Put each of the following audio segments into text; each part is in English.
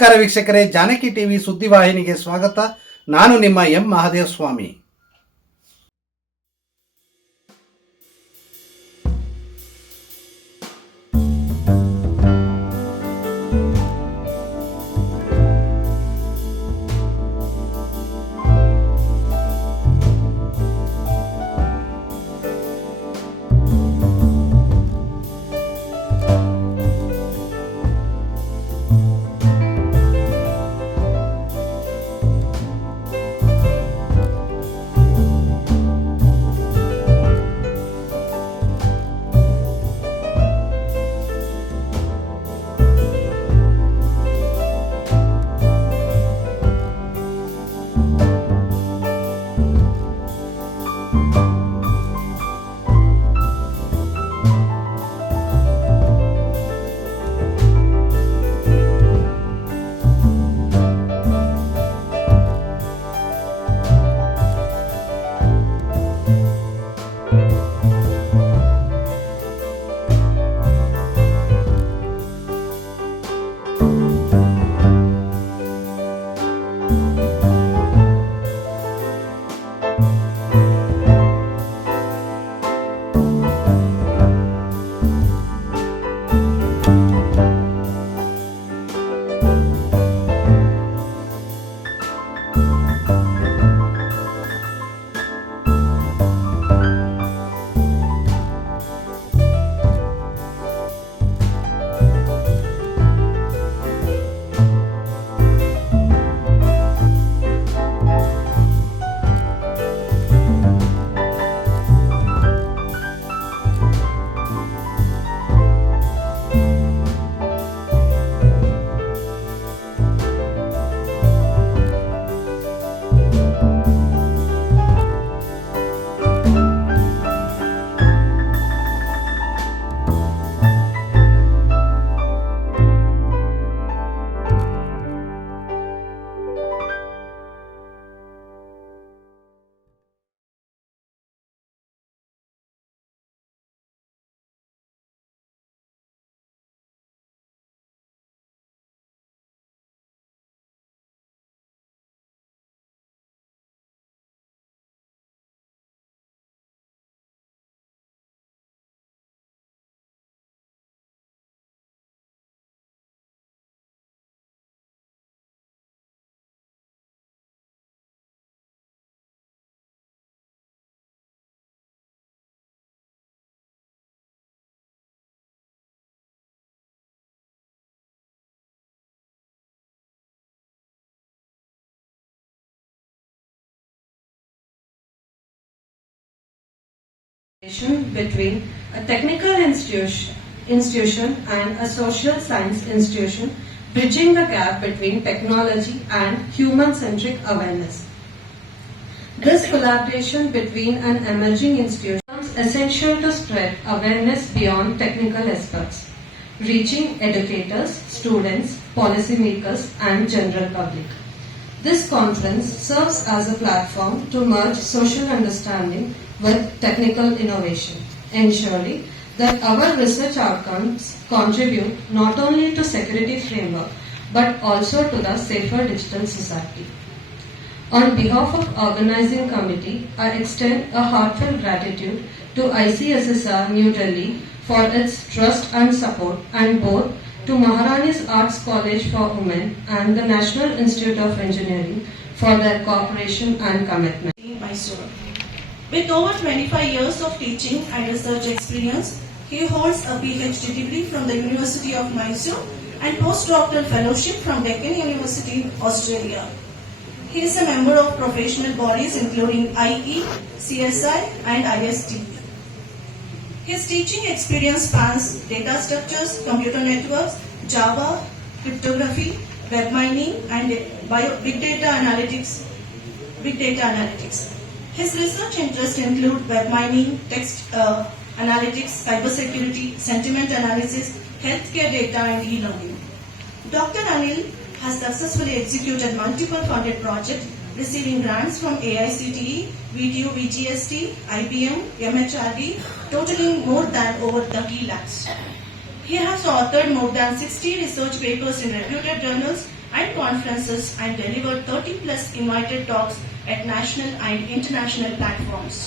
ನಮಸ್ಕಾರ ವೀಕ್ಷಕರೇ, ಜಾನಕಿ ಟಿವಿ ಸುದ್ದಿವಾಹಿನಿಗೆ ಸ್ವಾಗತ. ನಾನು ನಿಮ್ಮ M Mahadevaswamy. Between a technical institution and a social science institution, bridging the gap between technology and human-centric awareness. This collaboration between an emerging institution is essential to spread awareness beyond technical experts, reaching educators, students, policymakers, and general public. This conference serves as a platform to merge social understanding with technical innovation, ensuring that our research outcomes contribute not only to security framework but also to the safer digital society. On behalf of organizing committee, I extend a heartfelt gratitude to ICSSR New Delhi for its trust and support, and both to Maharani's Arts College for Women and the National Institute of Engineering for their cooperation and commitment. Mysore. With over 25 years of teaching and research experience, he holds a PhD degree from the University of Mysore and postdoctoral fellowship from Deccan University, Australia. He is a member of professional bodies including IE, CSI and ISTP. His teaching experience spans data structures, computer networks, Java, cryptography, web mining and big data analytics. His research interests include web mining, text analytics, cybersecurity, sentiment analysis, healthcare data and e-learning. Dr. Anil has successfully executed multiple funded projects, receiving grants from AICTE, VTU, VGST, IBM, MHRD, totaling more than over 30 lakhs. He has authored more than 60 research papers in reputed journals and conferences and delivered 30 plus invited talks at national and international platforms.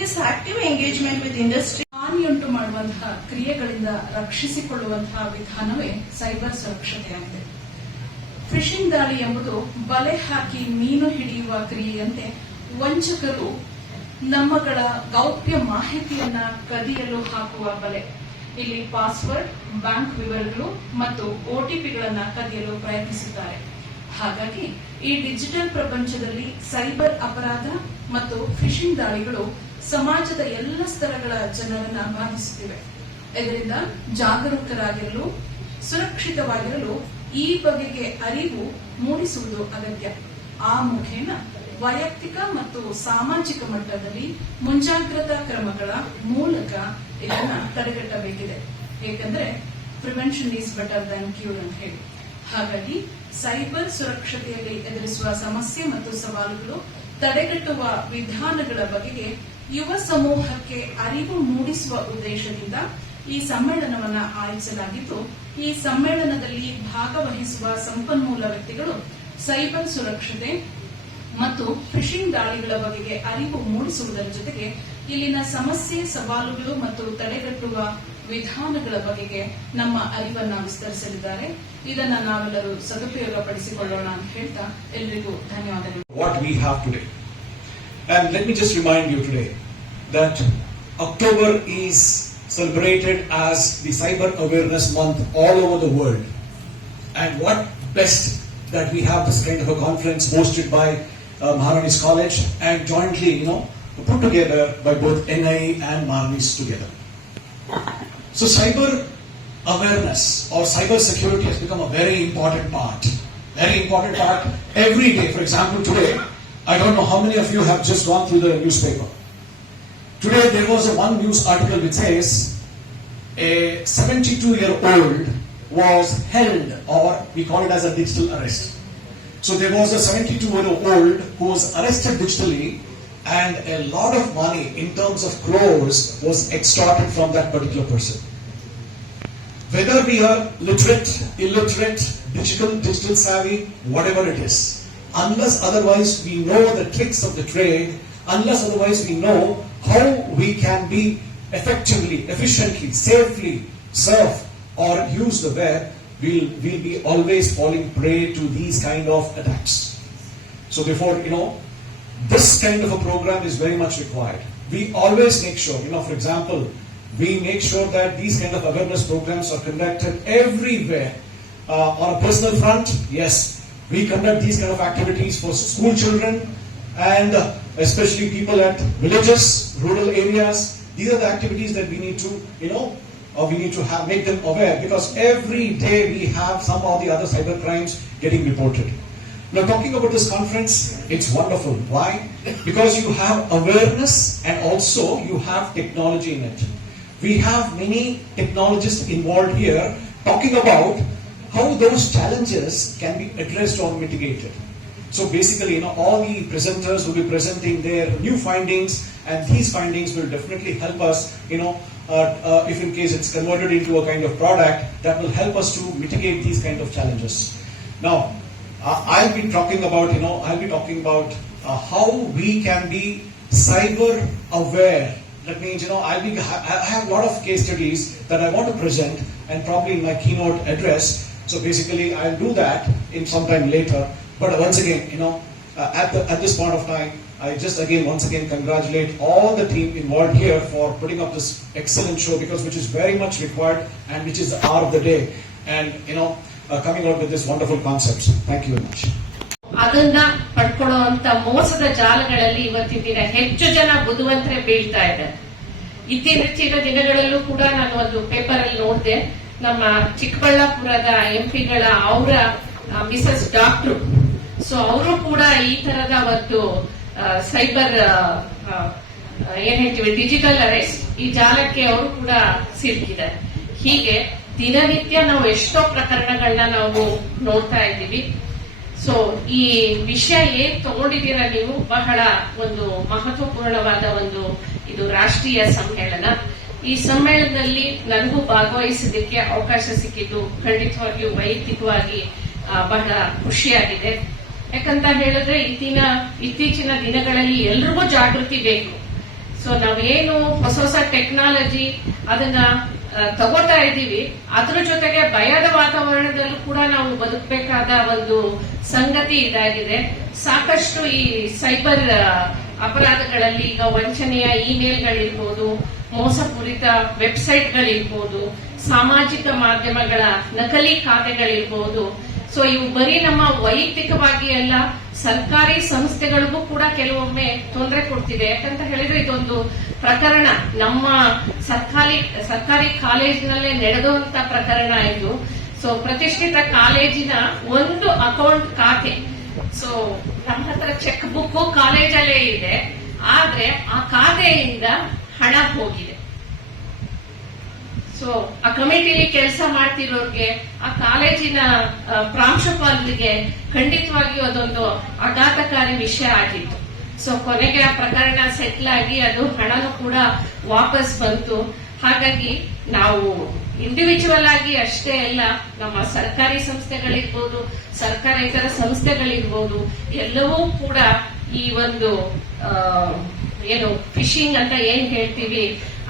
His active engagement with industry ಹಾನಿಯುಂಟು ಮಾಡುವಂತಹ ಕ್ರಿಯೆಗಳಿಂದ ರಕ್ಷಿಸಿಕೊಳ್ಳುವಂತಹ ವಿಧಾನವೇ cyber ಸುರಕ್ಷತೆಯಾಗಿದೆ. Fishing ದಾಳಿ ಎಂಬುದು ಬಲೆ ಹಾಕಿ ಮೀನು ಹಿಡಿಯುವ ಕ್ರಿಯೆಯಂತೆ ವಂಚಕರು ನಮ್ಮಗಳ ಗೌಪ್ಯ ಮಾಹಿತಿಯನ್ನ ಕದಿಯಲು ಹಾಕುವ ಬಲೆ. ಇಲ್ಲಿ ಪಾಸ್ವರ್ಡ್, ಬ್ಯಾಂಕ್ ವಿವರಗಳು ಮತ್ತು OTPಗಳನ್ನ ಕದಿಯಲು ಪ್ರಯತ್ನಿಸುತ್ತಾರೆ. ಹಾಗಾಗಿ ಈ ಡಿಜಿಟಲ್ ಪ್ರಪಂಚದಲ್ಲಿ ಸೈಬರ್ ಅಪರಾಧ ಮತ್ತು ಫಿಶಿಂಗ್ ದಾಳಿಗಳು ಸಮಾಜದ ಎಲ್ಲ ಸ್ತರಗಳ ಜನರನ್ನ ಬಾಧಿಸುತ್ತಿವೆ. ಇದರಿಂದ ಜಾಗರೂಕರಾಗಿರಲು, ಸುರಕ್ಷಿತವಾಗಿರಲು ಈ ಬಗೆಗೆ ಅರಿವು ಮೂಡಿಸುವುದು ಅಗತ್ಯ. ಆ ಮುಖೇನ ವೈಯಕ್ತಿಕ ಮತ್ತು ಸಾಮಾಜಿಕ ಮಟ್ಟದಲ್ಲಿ ಮುಂಜಾಗ್ರತಾ ಕ್ರಮಗಳ ಮೂಲಕ ಇದನ್ನ ತಡೆಗಟ್ಟಬೇಕಿದೆ. ಏಕೆಂದ್ರೆ prevention is better than cure ಅಂತ ಹೇಳಿ. ಹಾಗಾಗಿ ಸೈಬರ್ ಸುರಕ್ಷತೆಯಲ್ಲಿ ಎದುರಿಸುವ ಸಮಸ್ಯೆ ಮತ್ತು ಸವಾಲುಗಳು, ತಡೆಗಟ್ಟುವ ವಿಧಾನಗಳ ಬಗೆಗೆ ಯುವ ಸಮೂಹಕ್ಕೆ ಅರಿವು ಮೂಡಿಸುವ ಉದ್ದೇಶದಿಂದ ಈ ಸಮ್ಮೇಳನವನ್ನ ಆಯೋಜಿಸಲಾಗಿದ್ದು, ಈ ಸಮ್ಮೇಳನದಲ್ಲಿ ಭಾಗವಹಿಸುವ ಸಂಪನ್ಮೂಲ ವ್ಯಕ್ತಿಗಳು ಸೈಬರ್ ಸುರಕ್ಷತೆ ಮತ್ತು ಫಿಶಿಂಗ್ ದಾಳಿಗಳ ಬಗೆಗೆ ಅರಿವು ಮೂಡಿಸುವುದರ ಜೊತೆಗೆ ಇಲ್ಲಿನ ಸಮಸ್ಯೆ, ಸವಾಲುಗಳು ಮತ್ತು ತಡೆಗಟ್ಟುವ ವಿಧಾನಗಳ ಬಗೆಗೆ ನಮ್ಮ ಅರಿವನ್ನ ವಿಸ್ತರಿಸಲಿದ್ದಾರೆ. ಇದನ್ನ ನಾವೆಲ್ಲರೂ ಸದುಪಯೋಗಪಡಿಸಿಕೊಳ್ಳೋಣ ಅಂತ ಹೇಳ್ತಾ ಎಲ್ರಿಗೂ ಧನ್ಯವಾದಗಳು. What we have today. And let me just remind you today that October is celebrated as the Cyber Awareness Month all over the world. And what best that we have this kind of a conference hosted by Maharani's College and jointly, put together by both NIE and Maharani's together. So cyber awareness or cyber security has become a very important part. Very important part every day. For example, today, I don't know how many of you have just gone through the newspaper. Today there was one news article which says a 72-year-old was held, or we call it as a digital arrest. So there was a 72-year-old who was arrested digitally, and a lot of money in terms of crores was extorted from that particular person. Whether we are literate, illiterate, digital savvy, whatever it is, unless otherwise we know the tricks of the trade, unless otherwise we know how we can be effectively, efficiently, safely serve or use the web, we'll be always falling prey to these kind of attacks. So therefore, this kind of a program is very much required. We always make sure, for example, we make sure that these kind of awareness programs are conducted everywhere. On a personal front, yes, we conduct these kind of activities for school children and especially people at villages, rural areas. These are the activities that we need to, we need to make them aware, because every day we have some or the other cyber crimes getting reported. Now, talking about this conference, it's wonderful. Why? Because you have awareness and also you have technology in it. We have many technologists involved here talking about how those challenges can be addressed or mitigated. So basically, all the presenters will be presenting their new findings, and these findings will definitely help us, if in case it's converted into a kind of product, that will help us to mitigate these kind of challenges. Now, I'll be talking about how we can be cyber aware. That means, I have a lot of case studies that I want to present, and probably in my keynote address. So basically, I'll do that in some time later. But once again, at this point of time, I just once again congratulate all the team involved here for putting up this excellent show, which is very much required and which is the hour of the day. And coming out with this wonderful concepts. Thank you very much. ಅದನ್ನ ಪಡ್ಕೊಳ್ಳುವಂತ ಮೋಸದ ಜಾಲಗಳಲ್ಲಿ ಇವತ್ತಿನ ದಿನ ಹೆಚ್ಚು ಜನ ಬುದ್ಧಿವಂತರೇ ಬೀಳ್ತಾ ಇದ್ದಾರೆ. ಇತ್ತೀಚಿನ ದಿನಗಳಲ್ಲೂ ಕೂಡ ನಾನು ಒಂದು ಪೇಪರ್ ಅಲ್ಲಿ ನೋಡಿದೆ, ನಮ್ಮ ಚಿಕ್ಕಬಳ್ಳಾಪುರದ ಎಂಪಿಗಳ ಅವರ ಮಿಸಸ್ ಡಾಕ್ಟ್ರು, ಸೊ ಅವರು ಕೂಡ ಈ ತರದ ಒಂದು ಸೈಬರ್ ಏನ್ ಹೇಳ್ತೀವಿ ಡಿಜಿಟಲ್ ಅರೆಸ್ಟ್, ಈ ಜಾಲಕ್ಕೆ ಅವರು ಕೂಡ ಸಿಲುಕಿದ್ದಾರೆ. ಹೀಗೆ ದಿನನಿತ್ಯ ನಾವು ಎಷ್ಟೋ ಪ್ರಕರಣಗಳನ್ನ ನಾವು ನೋಡ್ತಾ ಇದ್ದೀವಿ. ಸೊ ಈ ವಿಷಯ ಏನ್ ತಗೊಂಡಿದ್ದೀರಾ ನೀವು, ಬಹಳ ಒಂದು ಮಹತ್ವಪೂರ್ಣವಾದ ಇದು ರಾಷ್ಟ್ರೀಯ ಸಮ್ಮೇಳನ. ಈ ಸಮ್ಮೇಳನದಲ್ಲಿ ನನಗೂ ಭಾಗವಹಿಸೋದಕ್ಕೆ ಅವಕಾಶ ಸಿಕ್ಕಿದ್ದು ಖಂಡಿತವಾಗಿಯೂ ವೈಯಕ್ತಿಕವಾಗಿ ಬಹಳ ಖುಷಿಯಾಗಿದೆ. ಯಾಕಂತ ಹೇಳಿದ್ರೆ ಇತ್ತೀಚಿನ ದಿನಗಳಲ್ಲಿ ಎಲ್ರಿಗೂ ಜಾಗೃತಿ ಬೇಕು. ಸೊ ನಾವೇನು ಹೊಸ ಹೊಸ ಟೆಕ್ನಾಲಜಿ ಅದನ್ನ ತಗೋತಾ ಇದ್ದೀವಿ, ಅದ್ರ ಜೊತೆಗೆ ಭಯದ ವಾತಾವರಣದಲ್ಲೂ ಕೂಡ ನಾವು ಬದುಕಬೇಕಾದ ಒಂದು ಸಂಗತಿ ಇದಾಗಿದೆ. ಸಾಕಷ್ಟು ಈ ಸೈಬರ್ ಅಪರಾಧಗಳಲ್ಲಿ ಈಗ ವಂಚನೆಯ ಇಮೇಲ್ಗಳಿರ್ಬೋದು, ಮೋಸಪೂರಿತ ವೆಬ್ಸೈಟ್ಗಳಿರ್ಬೋದು, ಸಾಮಾಜಿಕ ಮಾಧ್ಯಮಗಳ ನಕಲಿ ಖಾತೆಗಳಿರ್ಬೋದು. ಸೊ ಇವು ಬರೀ ನಮ್ಮ ವೈಯಕ್ತಿಕವಾಗಿ ಅಲ್ಲ, ಸರ್ಕಾರಿ ಸಂಸ್ಥೆಗಳಿಗೂ ಕೂಡ ಕೆಲವೊಮ್ಮೆ ತೊಂದರೆ ಕೊಡ್ತಿದೆ. ಯಾಕಂತ ಹೇಳಿದ್ರೆ ಇದೊಂದು ಪ್ರಕರಣ ನಮ್ಮ ಸರ್ಕಾರಿ ಕಾಲೇಜಿನಲ್ಲೇ ನಡೆದಂತ ಪ್ರಕರಣ ಇದು. ಸೊ ಪ್ರತಿಷ್ಠಿತ ಕಾಲೇಜಿನ ಒಂದು ಅಕೌಂಟ್ ಖಾತೆ, ಸೊ ನಮ್ಮ ಹತ್ರ ಚೆಕ್ ಬುಕ್ ಕಾಲೇಜಲ್ಲೇ ಇದೆ, ಆದ್ರೆ ಆ ಖಾತೆಯಿಂದ ಹಣ ಹೋಗಿದೆ. ಸೊ ಆ ಕಮಿಟಿಲಿ ಕೆಲಸ ಮಾಡ್ತಿರೋರ್ಗೆ, ಆ ಕಾಲೇಜಿನ ಪ್ರಾಂಶುಪಾಲರಿಗೆ ಖಂಡಿತವಾಗಿಯೂ ಅದೊಂದು ಆಘಾತಕಾರಿ ವಿಷಯ ಆಗಿತ್ತು. ಸೊ ಕೊನೆಗೆ ಆ ಪ್ರಕರಣ ಸೆಟ್ಲ್ ಆಗಿ ಅದು ಹಣನೂ ಕೂಡ ವಾಪಸ್ ಬಂತು. ಹಾಗಾಗಿ ನಾವು ಇಂಡಿವಿಜುವಲ್ ಆಗಿ ಅಷ್ಟೇ ಅಲ್ಲ, ನಮ್ಮ ಸರ್ಕಾರಿ ಸಂಸ್ಥೆಗಳಿರ್ಬೋದು, ಸರ್ಕಾರೇತರ ಸಂಸ್ಥೆಗಳಿರ್ಬೋದು, ಎಲ್ಲವೂ ಕೂಡ ಈ ಒಂದು ಏನು ಫಿಶಿಂಗ್ ಅಂತ ಏನ್ ಹೇಳ್ತೀವಿ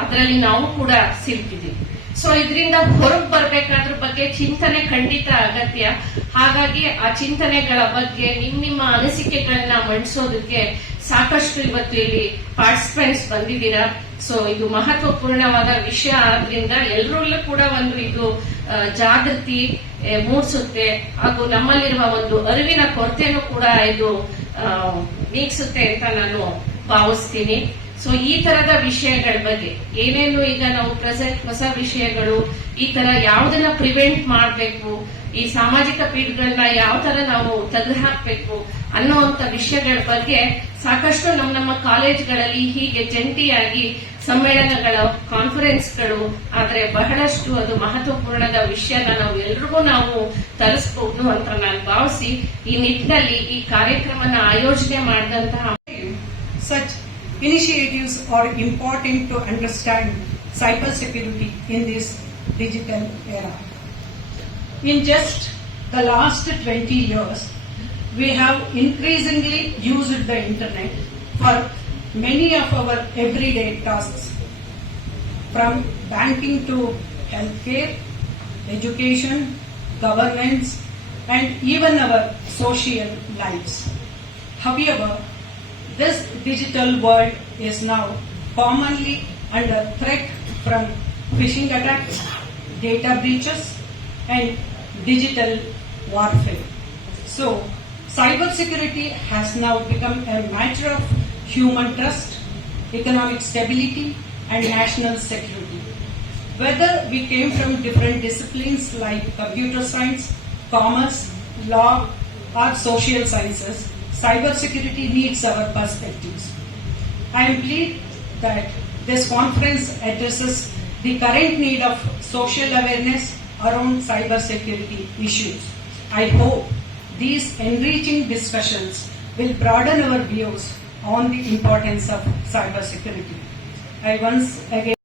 ಅದರಲ್ಲಿ ನಾವು ಕೂಡ ಸಿಲ್ಕಿದೀವಿ. ಸೊ ಇದರಿಂದ ಹೊರಗೆ ಬರ್ಬೇಕಾದ್ರ ಬಗ್ಗೆ ಚಿಂತನೆ ಖಂಡಿತ ಅಗತ್ಯ. ಹಾಗಾಗಿ ಆ ಚಿಂತನೆಗಳ ಬಗ್ಗೆ ನಿಮ್ಮ ಅನಿಸಿಕೆಗಳನ್ನ ಮಂಡಿಸೋದಕ್ಕೆ ಸಾಕಷ್ಟು ಇವತ್ತು ಇಲ್ಲಿ ಪಾರ್ಟಿಸಿಪೆಂಟ್ಸ್ ಬಂದಿದ್ದೀರಾ. ಸೊ ಇದು ಮಹತ್ವಪೂರ್ಣವಾದ ವಿಷಯ ಆದ್ರಿಂದ ಎಲ್ಲರಲ್ಲೂ ಕೂಡ ಒಂದು ಇದು ಜಾಗೃತಿ ಮೂಡಿಸುತ್ತೆ, ಹಾಗೂ ನಮ್ಮಲ್ಲಿರುವ ಒಂದು ಅರಿವಿನ ಕೊರತೆನೂ ಕೂಡ ಇದು ನೀಗಿಸುತ್ತೆ ಅಂತ ನಾನು ಭಾವಿಸ್ತೀನಿ. ಸೊ ಈ ತರದ ವಿಷಯಗಳ ಬಗ್ಗೆ ಏನೇನು ಈಗ ನಾವು ಪ್ರೆಸೆಂಟ್ ಹೊಸ ವಿಷಯಗಳು, ಈ ತರ ಯಾವುದನ್ನ ಪ್ರಿವೆಂಟ್ ಮಾಡಬೇಕು, ಈ ಸಾಮಾಜಿಕ ಪೀಠಗಳನ್ನ ಯಾವ ತರ ನಾವು ತೆಗೆದುಹಾಕಬೇಕು ಅನ್ನುವಂತ ವಿಷಯಗಳ ಬಗ್ಗೆ ಸಾಕಷ್ಟು ನಮ್ಮ ಕಾಲೇಜ್ಗಳಲ್ಲಿ ಹೀಗೆ ಜಂಟಿಯಾಗಿ ಸಮ್ಮೇಳನಗಳ ಕಾನ್ಫರೆನ್ಸ್ಗಳು ಆದ್ರೆ ಬಹಳಷ್ಟು ಅದು ಮಹತ್ವಪೂರ್ಣದ ವಿಷಯನ ನಾವು ಎಲ್ರಿಗೂ ನಾವು ತರಿಸಬಹುದು ಅಂತ ನಾನು ಭಾವಿಸಿ ಈ ನಿಟ್ಟಿನಲ್ಲಿ ಈ ಕಾರ್ಯಕ್ರಮನ ಆಯೋಜನೆ ಮಾಡಿದಂತಹ such initiatives are important to understand cybersecurity in this digital era. In just the last 20 years, we have increasingly used the internet for many of our everyday tasks, from banking to healthcare, education, governance, and even our social lives. However, this digital world is now commonly under threat from phishing attacks, data breaches, and digital warfare. So, cybersecurity has now become a matter of human trust, economic stability, and national security. Whether we came from different disciplines like computer science, commerce, law, or social sciences, cybersecurity needs our perspectives. I am pleased that this conference addresses the current need of social awareness around cybersecurity issues. I hope these enriching discussions will broaden our views on the importance of cybersecurity. I once again